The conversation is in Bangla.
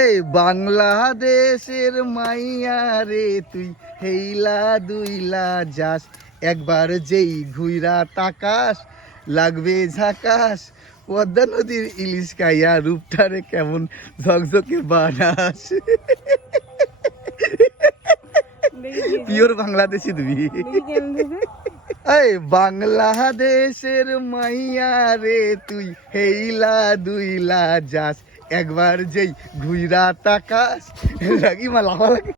এই বাংলাদেশের মাইয়া রে, তুই হেইলা দুইলা যাস। একবার যেই ঘুইরা তাকাস, লাগবে ঝাকাস। পদ্মা নদীর ইলিশ খাইয়া রূপটারে কেমন ঝকঝকে বানাস। পিওর বাংলাদেশি তুমি। এই বাংলাদেশের মাইয়া রে, তুই হেইলা দুইলা যাস। একবার যেই ঘুইরা তাকাস লাগি মা লাফা লাগে